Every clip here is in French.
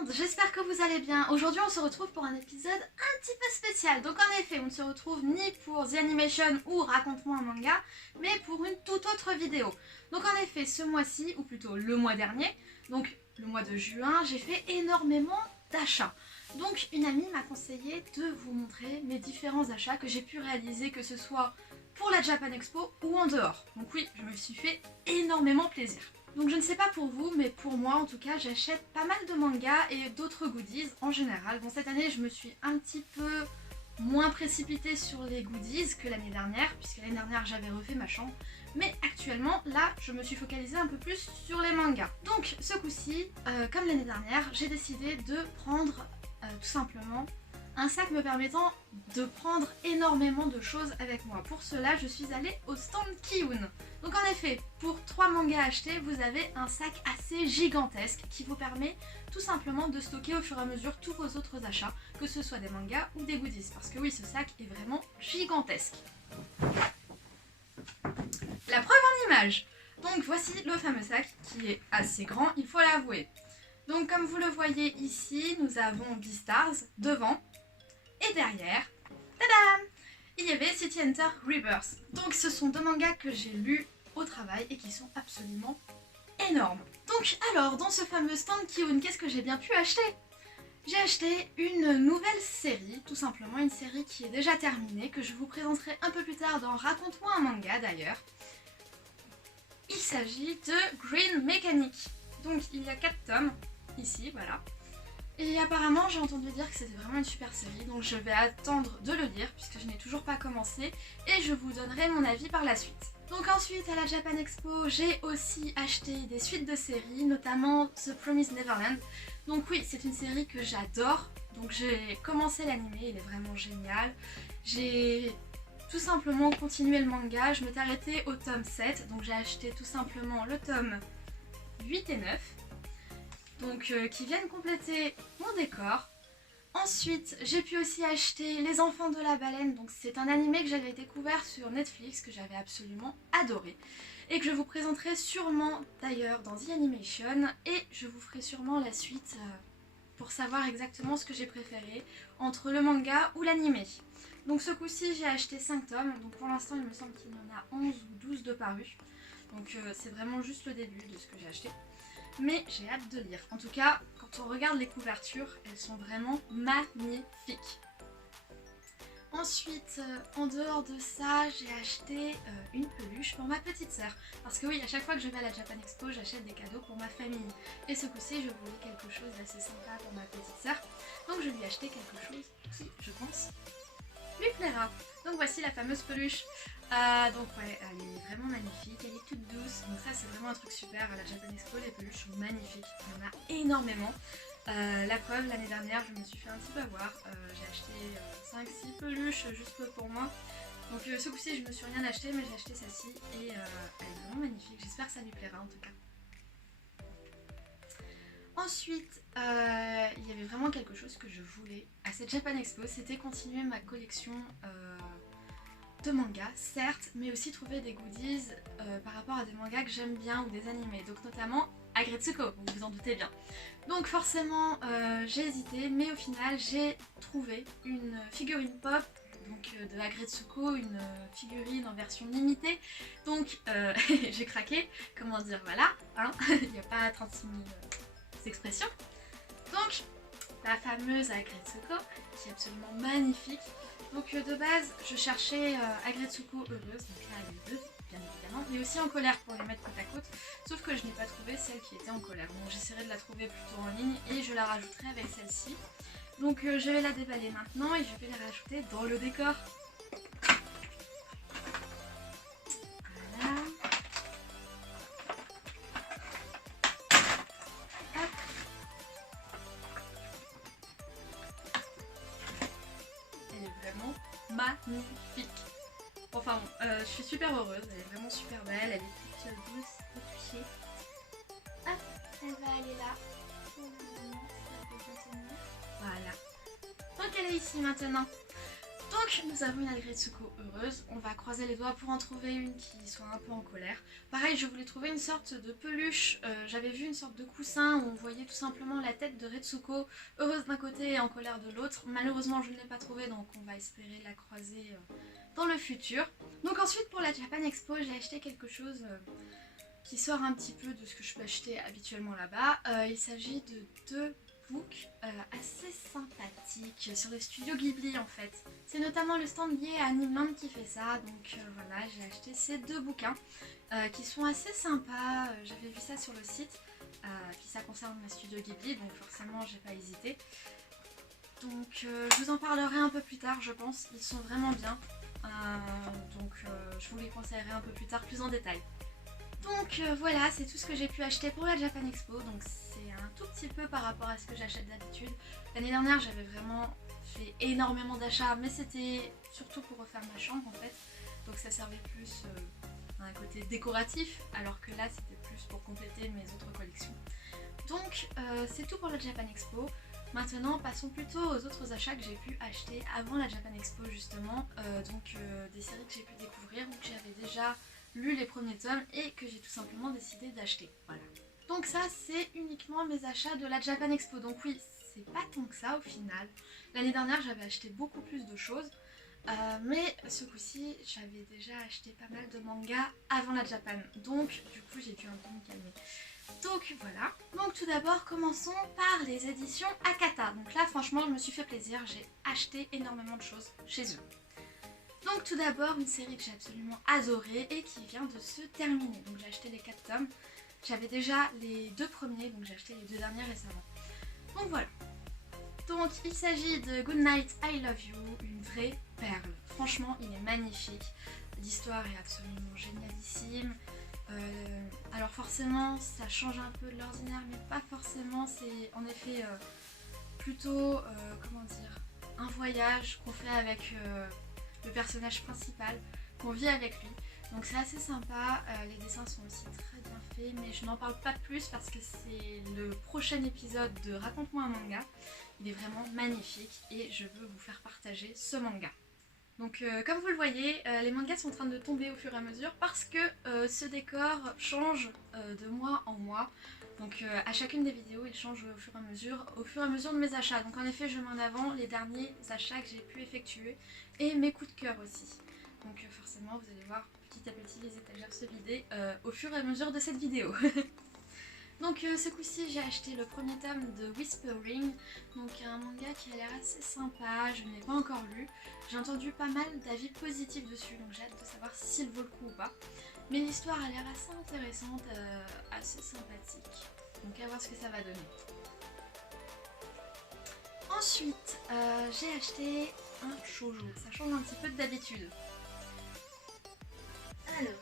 monde, j'espère que vous allez bien. Aujourd'hui on se retrouve pour un épisode un petit peu spécial. Donc en effet on ne se retrouve ni pour The Animation ou Raconte-moi un manga, mais pour une toute autre vidéo. Donc en effet ce mois-ci, ou plutôt le mois dernier, donc le mois de juin, j'ai fait énormément d'achats. Donc une amie m'a conseillé de vous montrer mes différents achats que j'ai pu réaliser, que ce soit pour la Japan Expo ou en dehors. Donc oui, je me suis fait énormément plaisir. Donc je ne sais pas pour vous, mais pour moi en tout cas, j'achète pas mal de mangas et d'autres goodies en général. Bon, cette année, je me suis un petit peu moins précipitée sur les goodies que l'année dernière, puisque l'année dernière, j'avais refait ma chambre. Mais actuellement, là, je me suis focalisée un peu plus sur les mangas. Donc ce coup-ci, comme l'année dernière, j'ai décidé de prendre tout simplement un sac me permettant de prendre énormément de choses avec moi. Pour cela, je suis allée au stand Kiun. Donc en effet, pour 3 mangas achetés, vous avez un sac assez gigantesque qui vous permet tout simplement de stocker au fur et à mesure tous vos autres achats, que ce soit des mangas ou des goodies. Parce que oui, ce sac est vraiment gigantesque. La preuve en image. Donc voici le fameux sac qui est assez grand, il faut l'avouer. Donc comme vous le voyez ici, nous avons Beastars devant. Et derrière, tadam, il y avait City Hunter Rebirth. Donc ce sont 2 mangas que j'ai lus au travail et qui sont absolument énormes. Donc alors, dans ce fameux stand Kiun, qu'est-ce que j'ai bien pu acheter? J'ai acheté une nouvelle série, tout simplement une série qui est déjà terminée, que je vous présenterai un peu plus tard dans Raconte-moi un manga d'ailleurs. Il s'agit de Green Mechanic. Donc il y a 4 tomes, ici, voilà. Et apparemment j'ai entendu dire que c'était vraiment une super série, donc je vais attendre de le lire puisque je n'ai toujours pas commencé et je vous donnerai mon avis par la suite. Donc ensuite à la Japan Expo j'ai aussi acheté des suites de séries, notamment The Promised Neverland. Donc oui, c'est une série que j'adore, donc j'ai commencé l'anime, il est vraiment génial. J'ai tout simplement continué le manga, je m'étais arrêtée au tome 7, donc j'ai acheté tout simplement le tome 8 et 9. Donc qui viennent compléter mon décor. Ensuite, j'ai pu aussi acheter Les Enfants de la Baleine. Donc c'est un animé que j'avais découvert sur Netflix, que j'avais absolument adoré. Et que je vous présenterai sûrement d'ailleurs dans The Animation. Et je vous ferai sûrement la suite pour savoir exactement ce que j'ai préféré entre le manga ou l'animé. Donc ce coup-ci, j'ai acheté 5 tomes. Donc pour l'instant, il me semble qu'il y en a 11 ou 12 de parus. Donc c'est vraiment juste le début de ce que j'ai acheté. Mais j'ai hâte de lire. En tout cas, quand on regarde les couvertures, elles sont vraiment magnifiques. Ensuite, en dehors de ça, j'ai acheté une peluche pour ma petite sœur. Parce que oui, à chaque fois que je vais à la Japan Expo, j'achète des cadeaux pour ma famille. Et ce coup-ci, je voulais quelque chose d'assez sympa pour ma petite sœur. Donc je lui ai acheté quelque chose qui, je pense, lui plaira. Donc voici la fameuse peluche. Donc ouais, elle est vraiment magnifique, elle est toute douce, donc ça c'est vraiment un truc super. À la Japan Expo, les peluches sont magnifiques, il y en a énormément. La preuve, l'année dernière je me suis fait un petit peu avoir, j'ai acheté 5-6 peluches juste pour moi. Donc ce coup-ci je me suis rien acheté, mais j'ai acheté celle-ci et elle est vraiment magnifique, j'espère que ça lui plaira en tout cas. Ensuite, il y avait vraiment quelque chose que je voulais à cette Japan Expo, c'était continuer ma collection de mangas, certes, mais aussi trouver des goodies par rapport à des mangas que j'aime bien ou des animés, donc notamment Aggretsuko, vous vous en doutez bien. Donc forcément, j'ai hésité, mais au final, j'ai trouvé une figurine pop donc de Aggretsuko, une figurine en version limitée, donc j'ai craqué, comment dire, voilà, hein, il n'y a pas 36 000 expressions. Donc la fameuse Aggretsuko qui est absolument magnifique. Donc de base je cherchais Aggretsuko heureuse, donc là elle est heureuse bien évidemment, mais aussi en colère pour les mettre côte à côte, sauf que je n'ai pas trouvé celle qui était en colère. Donc j'essaierai de la trouver plutôt en ligne et je la rajouterai avec celle-ci. Donc je vais la déballer maintenant et je vais la rajouter dans le décor. Voilà. Magnifique. Enfin bon, je suis super heureuse, elle est vraiment super belle, elle est toute douce au toucher. Hop, elle va aller là. Voilà. Donc elle est ici maintenant. Donc Donc nous avons une Agretsuko heureuse, on va croiser les doigts pour en trouver une qui soit un peu en colère. Pareil, je voulais trouver une sorte de peluche, j'avais vu une sorte de coussin où on voyait tout simplement la tête de Retsuko heureuse d'un côté et en colère de l'autre. Malheureusement je ne l'ai pas trouvée, donc on va espérer la croiser dans le futur. Donc ensuite pour la Japan Expo, j'ai acheté quelque chose qui sort un petit peu de ce que je peux acheter habituellement là-bas. Il s'agit de deux books assez sympathiques sur le studio Ghibli en fait. C'est notamment le stand lié à Animeland qui fait ça, donc voilà, j'ai acheté ces deux bouquins qui sont assez sympas. J'avais vu ça sur le site, puis ça concerne le studio Ghibli, donc forcément j'ai pas hésité. Donc je vous en parlerai un peu plus tard, je pense, ils sont vraiment bien, donc je vous les conseillerai un peu plus tard plus en détail. Donc voilà, c'est tout ce que j'ai pu acheter pour la Japan Expo, donc c'est un tout petit peu par rapport à ce que j'achète d'habitude. L'année dernière j'avais vraiment fait énormément d'achats, mais c'était surtout pour refaire ma chambre en fait, donc ça servait plus à un côté décoratif, alors que là c'était plus pour compléter mes autres collections. Donc c'est tout pour la Japan Expo. Maintenant passons plutôt aux autres achats que j'ai pu acheter avant la Japan Expo justement, des séries que j'ai pu découvrir, donc j'avais déjà lu les premiers tomes et que j'ai tout simplement décidé d'acheter. Voilà. Donc ça c'est uniquement mes achats de la Japan Expo. Donc oui, c'est pas tant que ça au final. L'année dernière j'avais acheté beaucoup plus de choses. Mais ce coup-ci j'avais déjà acheté pas mal de mangas avant la Japan. Donc du coup j'ai dû un peu me calmer. Donc voilà. Donc tout d'abord commençons par les éditions Akata. Donc là franchement je me suis fait plaisir. J'ai acheté énormément de choses chez eux. Donc tout d'abord une série que j'ai absolument adorée et qui vient de se terminer. Donc j'ai acheté les 4 tomes. J'avais déjà les 2 premiers, donc j'ai acheté les 2 derniers récemment. Donc voilà. Donc il s'agit de Good Night I Love You, une vraie perle. Franchement il est magnifique. L'histoire est absolument génialissime. Alors forcément ça change un peu de l'ordinaire, mais pas forcément. C'est en effet plutôt, comment dire, un voyage qu'on fait avec le personnage principal, qu'on vit avec lui. Donc c'est assez sympa, les dessins sont aussi très bien faits, mais je n'en parle pas plus parce que c'est le prochain épisode de Raconte-moi un manga. Il est vraiment magnifique et je veux vous faire partager ce manga. Donc comme vous le voyez, les mangas sont en train de tomber au fur et à mesure parce que ce décor change de mois en mois. Donc à chacune des vidéos, il change au fur et à mesure de mes achats. Donc en effet, je mets en avant les derniers achats que j'ai pu effectuer et mes coups de cœur aussi. Donc forcément, vous allez voir petit à petit les étagères se vider au fur et à mesure de cette vidéo. Donc ce coup-ci, j'ai acheté le premier tome de Whispering, donc un manga qui a l'air assez sympa, je ne l'ai pas encore lu. J'ai entendu pas mal d'avis positifs dessus, donc j'ai hâte de savoir s'il vaut le coup ou pas. Mais l'histoire a l'air assez intéressante, assez sympathique, donc à voir ce que ça va donner. Ensuite, j'ai acheté un shoujo, ça change un petit peu d'habitude. Alors,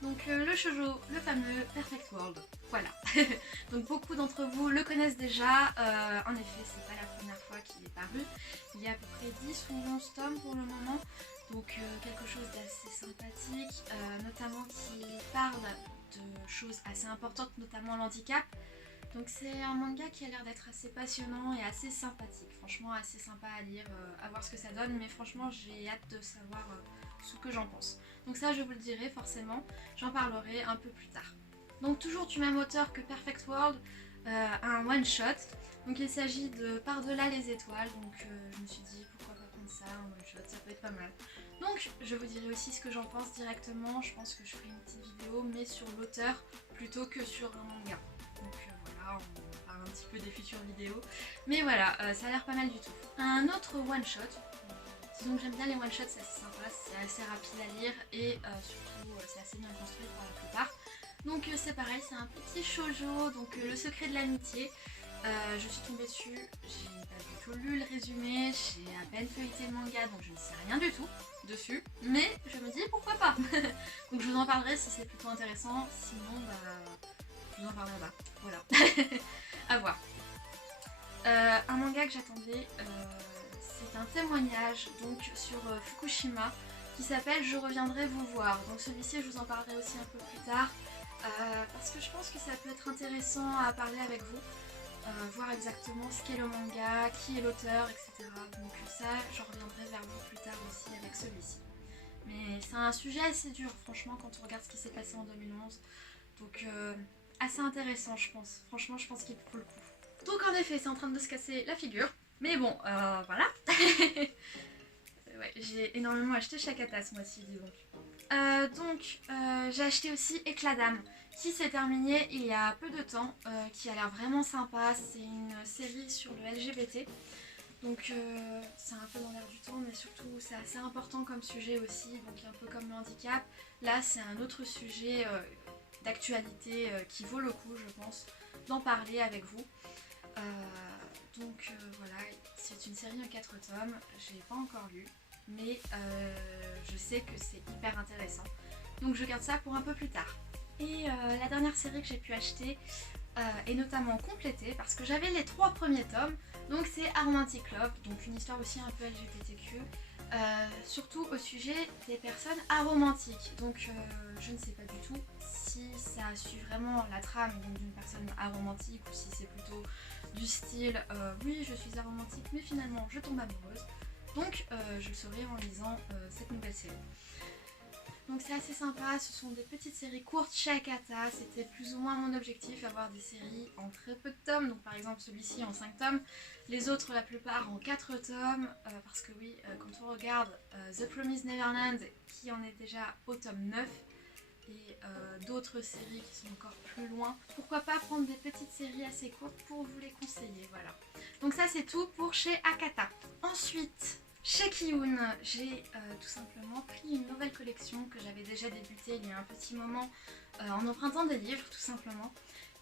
donc le shoujo, le fameux Perfect World, voilà. Donc beaucoup d'entre vous le connaissent déjà, en effet c'est pas la première fois qu'il est paru. Il y a à peu près 10 ou 11 tomes pour le moment, donc quelque chose d'assez sympathique, notamment qui parle de choses assez importantes, notamment l'handicap. Donc c'est un manga qui a l'air d'être assez passionnant et assez sympathique, franchement assez sympa à lire, à voir ce que ça donne, mais franchement j'ai hâte de savoir ce que j'en pense. Donc ça je vous le dirai forcément, j'en parlerai un peu plus tard. Donc toujours du même auteur que Perfect World, un one shot. Donc il s'agit de Par-delà les étoiles, donc je me suis dit pourquoi pas prendre ça, un one shot, ça peut être pas mal. Donc je vous dirai aussi ce que j'en pense directement, je pense que je ferai une petite vidéo mais sur l'auteur plutôt que sur un manga. Donc voilà, on parle un petit peu des futures vidéos. Mais voilà, ça a l'air pas mal du tout. Un autre one shot. Disons que j'aime bien les one shots, c'est assez sympa, c'est assez rapide à lire et surtout c'est assez bien construit pour la plupart. Donc c'est pareil, c'est un petit shoujo, donc le secret de l'amitié. Je suis tombée dessus, j'ai pas du tout lu le résumé, j'ai à peine feuilleté le manga donc je ne sais rien du tout dessus, mais je me dis pourquoi pas. Donc je vous en parlerai si c'est plutôt intéressant, sinon je vous en parlerai pas, voilà. À voir. Un manga que j'attendais, c'est un témoignage donc sur Fukushima qui s'appelle Je reviendrai vous voir. Donc celui-ci je vous en parlerai aussi un peu plus tard parce que je pense que ça peut être intéressant à parler avec vous. voir exactement ce qu'est le manga, qui est l'auteur, etc. Donc ça, j'en reviendrai vers vous plus tard aussi avec celui-ci. Mais c'est un sujet assez dur, franchement, quand on regarde ce qui s'est passé en 2011. Donc assez intéressant, je pense. Franchement, je pense qu'il faut le coup. Donc en effet, c'est en train de se casser la figure. Mais bon, voilà. Ouais, j'ai énormément acheté chez Akata ce mois-ci, dis donc. J'ai acheté aussi Éclat d'âme, qui s'est terminé il y a peu de temps, qui a l'air vraiment sympa. C'est une série sur le LGBT. Donc c'est un peu dans l'air du temps, mais surtout c'est assez important comme sujet aussi, donc un peu comme le handicap. Là c'est un autre sujet d'actualité qui vaut le coup, je pense, d'en parler avec vous. Voilà, c'est une série en 4 tomes, je l'ai pas encore lu, mais je sais que c'est hyper intéressant. Donc je garde ça pour un peu plus tard. Et la dernière série que j'ai pu acheter est notamment complétée parce que j'avais les 3 premiers tomes. Donc c'est Aromantic Love, donc une histoire aussi un peu LGBTQ, surtout au sujet des personnes aromantiques. Donc je ne sais pas du tout si ça suit vraiment la trame d'une personne aromantique ou si c'est plutôt du style oui je suis aromantique mais finalement je tombe amoureuse. Donc je le saurai en lisant cette nouvelle série. Donc c'est assez sympa, ce sont des petites séries courtes chez Akata, c'était plus ou moins mon objectif, avoir des séries en très peu de tomes, donc par exemple celui-ci en 5 tomes, les autres la plupart en 4 tomes, parce que oui, quand on regarde The Promised Neverland qui en est déjà au tome 9, et d'autres séries qui sont encore plus loin, pourquoi pas prendre des petites séries assez courtes pour vous les conseiller, voilà. Donc ça c'est tout pour chez Akata. Ensuite, chez Kiyun, j'ai tout simplement pris une nouvelle collection que j'avais déjà débutée il y a un petit moment en empruntant des livres tout simplement.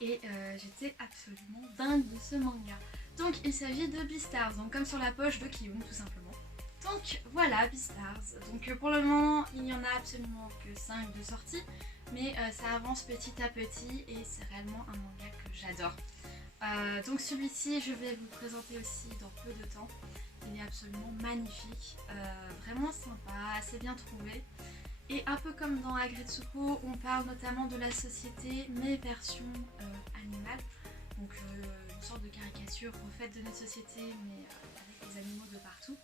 Et j'étais absolument dingue de ce manga. Donc il s'agit de Beastars, donc comme sur la poche de Kiyun tout simplement. Donc voilà Beastars. Donc pour le moment il n'y en a absolument que 5 de sortie, mais ça avance petit à petit et c'est réellement un manga que j'adore. Donc celui-ci je vais vous le présenter aussi dans peu de temps. Il est absolument magnifique, vraiment sympa, assez bien trouvé. Et un peu comme dans Agretsuko, on parle notamment de la société, mais version animale. Donc une sorte de caricature refaite de notre société, mais avec des animaux de partout.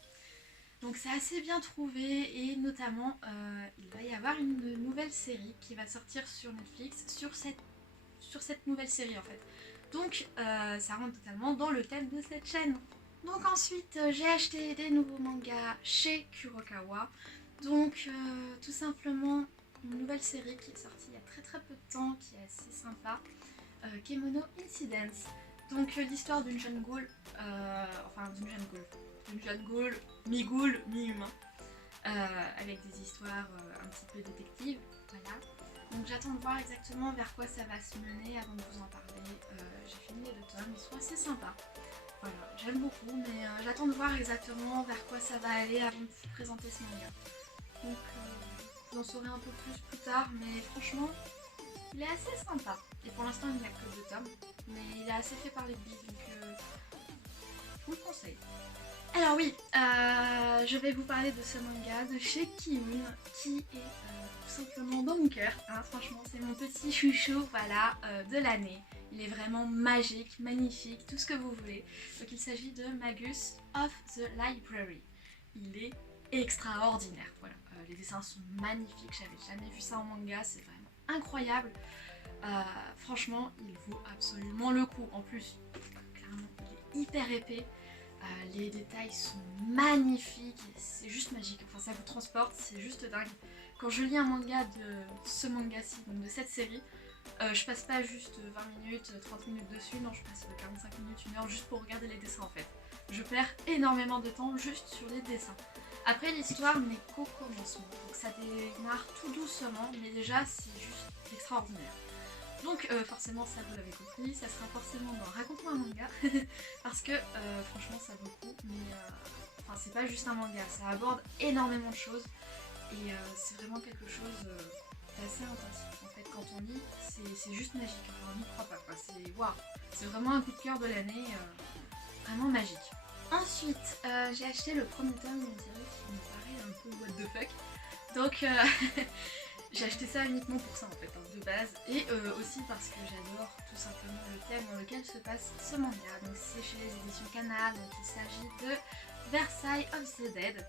Donc c'est assez bien trouvé et notamment il va y avoir une nouvelle série qui va sortir sur Netflix sur cette nouvelle série en fait. Donc ça rentre totalement dans le thème de cette chaîne. Donc ensuite j'ai acheté des nouveaux mangas chez Kurokawa. Donc tout simplement une nouvelle série qui est sortie il y a très peu de temps, qui est assez sympa, Kemono Incidents. Donc l'histoire d'une jeune ghoul, d'une jeune ghoul, mi-ghoul, mi-humain, avec des histoires un petit peu détectives, voilà. Donc j'attends de voir exactement vers quoi ça va se mener avant de vous en parler. J'ai fini les 2 tomes, ils sont assez sympas. Voilà, j'aime beaucoup, mais j'attends de voir exactement vers quoi ça va aller avant de vous présenter ce manga. Donc vous en saurez un peu plus tard, mais franchement, il est assez sympa. Et pour l'instant, il n'y a que 2 tomes, mais il est assez fait parler de lui, donc je vous le conseille. Alors oui, je vais vous parler de ce manga de chez Kiyun, qui est tout simplement dans mon cœur. Hein, franchement, c'est mon petit chouchou, voilà, de l'année. Il est vraiment magique, magnifique, tout ce que vous voulez. Donc il s'agit de Magus of the Library. Il est extraordinaire, voilà. Les dessins sont magnifiques, j'avais jamais vu ça en manga, c'est vraiment incroyable. Franchement, il vaut absolument le coup. En plus, clairement, il est hyper épais. Les détails sont magnifiques, c'est juste magique, enfin ça vous transporte, c'est juste dingue. Quand je lis un manga de ce manga-ci, donc de cette série, je passe pas juste 20 minutes, 30 minutes dessus, non je passe 45 minutes, 1 heure juste pour regarder les dessins en fait. Je perds énormément de temps juste sur les dessins. Après l'histoire n'est qu'au commencement, donc ça démarre tout doucement, mais déjà c'est juste extraordinaire. Donc forcément ça vous l'avez compris, ça sera forcément dans Raconte-moi un manga, parce que franchement ça vaut le coup, mais enfin c'est pas juste un manga, ça aborde énormément de choses, et c'est vraiment quelque chose d'assez intensif. En fait quand on lit, c'est juste magique, enfin on n'y croit pas quoi, c'est waouh, c'est vraiment un coup de cœur de l'année, vraiment magique. Ensuite j'ai acheté le premier tome d'une série qui me paraît un peu what the fuck, donc J'ai acheté ça uniquement pour ça en fait, hein, de base. Et aussi parce que j'adore tout simplement le thème dans lequel se passe ce manga. Donc c'est chez les éditions Kana, donc il s'agit de Versailles of the Dead.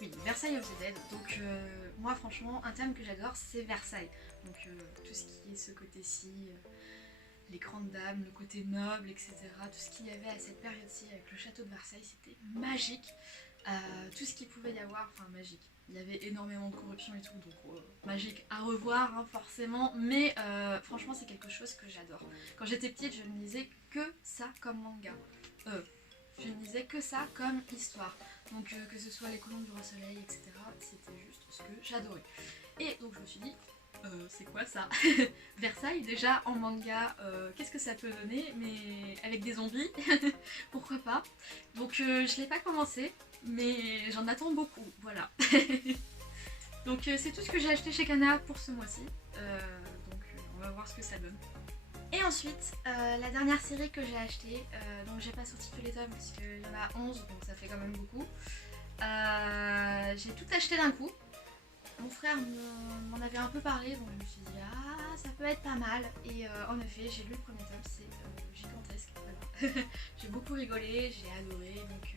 Oui, Versailles of the Dead. Donc moi franchement, un thème que j'adore c'est Versailles. Donc tout ce qui est ce côté-ci, les grandes dames, le côté noble, etc. Tout ce qu'il y avait à cette période-ci avec le château de Versailles, c'était magique. Tout ce qu'il pouvait y avoir, enfin magique. Il y avait énormément de corruption et tout, donc magique à revoir hein, forcément, mais franchement c'est quelque chose que j'adore. Quand j'étais petite, je ne lisais que ça comme manga. Je ne lisais que ça comme histoire. Donc que ce soit les Colombes du Roi Soleil, etc. C'était juste ce que j'adorais. Et donc je me suis dit, c'est quoi ça? Versailles déjà en manga, qu'est-ce que ça peut donner? Mais avec des zombies, pourquoi pas? Donc je l'ai pas commencé, mais j'en attends beaucoup, voilà. Donc c'est tout ce que j'ai acheté chez Kana pour ce mois-ci. Donc on va voir ce que ça donne. Et ensuite, la dernière série que j'ai achetée, donc j'ai pas sorti tous les tomes parce qu'il y en a 11, donc ça fait quand même beaucoup. J'ai tout acheté d'un coup. Mon frère m'en avait un peu parlé, donc je me suis dit ah ça peut être pas mal. Et en effet j'ai lu le premier tome, c'est gigantesque, voilà. J'ai beaucoup rigolé, j'ai adoré, donc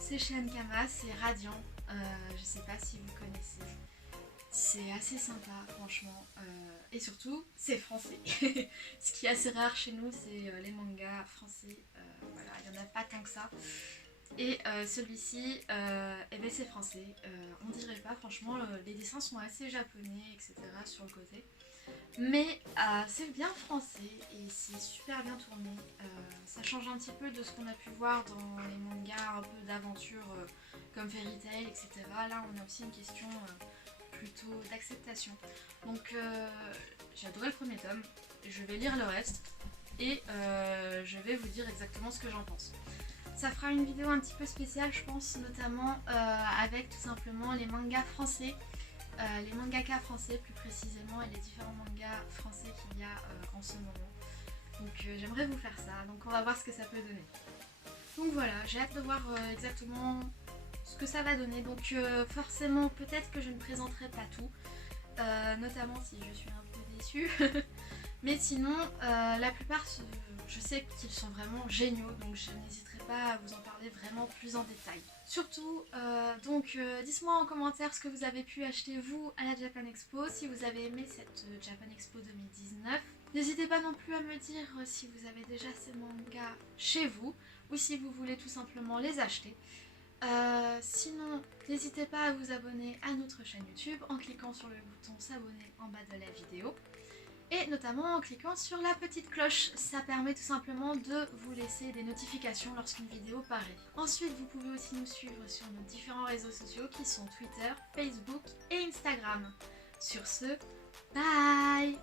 c'est chez Ankama, c'est Radiant, je sais pas si vous connaissez. C'est assez sympa franchement, et surtout c'est français. Ce qui est assez rare chez nous, c'est les mangas français, voilà, il n'y en a pas tant que ça. Et celui-ci, eh ben c'est français, on dirait pas, franchement les dessins sont assez japonais, etc. sur le côté. Mais c'est bien français et c'est super bien tourné, ça change un petit peu de ce qu'on a pu voir dans les mangas un peu d'aventure comme Fairy Tail, etc. Là on a aussi une question plutôt d'acceptation. Donc j'ai adoré le premier tome, je vais lire le reste et je vais vous dire exactement ce que j'en pense. Ça fera une vidéo un petit peu spéciale je pense, notamment avec tout simplement les mangas français, les mangaka français plus précisément et les différents mangas français qu'il y a en ce moment. Donc j'aimerais vous faire ça, donc on va voir ce que ça peut donner. Donc voilà, j'ai hâte de voir exactement ce que ça va donner, donc forcément peut-être que je ne présenterai pas tout, notamment si je suis un peu déçue. Mais sinon, la plupart, je sais qu'ils sont vraiment géniaux, donc je n'hésiterai pas à vous en parler vraiment plus en détail. Surtout, dites-moi en commentaire ce que vous avez pu acheter vous à la Japan Expo, si vous avez aimé cette Japan Expo 2019. N'hésitez pas non plus à me dire si vous avez déjà ces mangas chez vous, ou si vous voulez tout simplement les acheter. Sinon, n'hésitez pas à vous abonner à notre chaîne YouTube en cliquant sur le bouton s'abonner en bas de la vidéo. Et notamment en cliquant sur la petite cloche, ça permet tout simplement de vous laisser des notifications lorsqu'une vidéo paraît. Ensuite, vous pouvez aussi nous suivre sur nos différents réseaux sociaux qui sont Twitter, Facebook et Instagram. Sur ce, bye!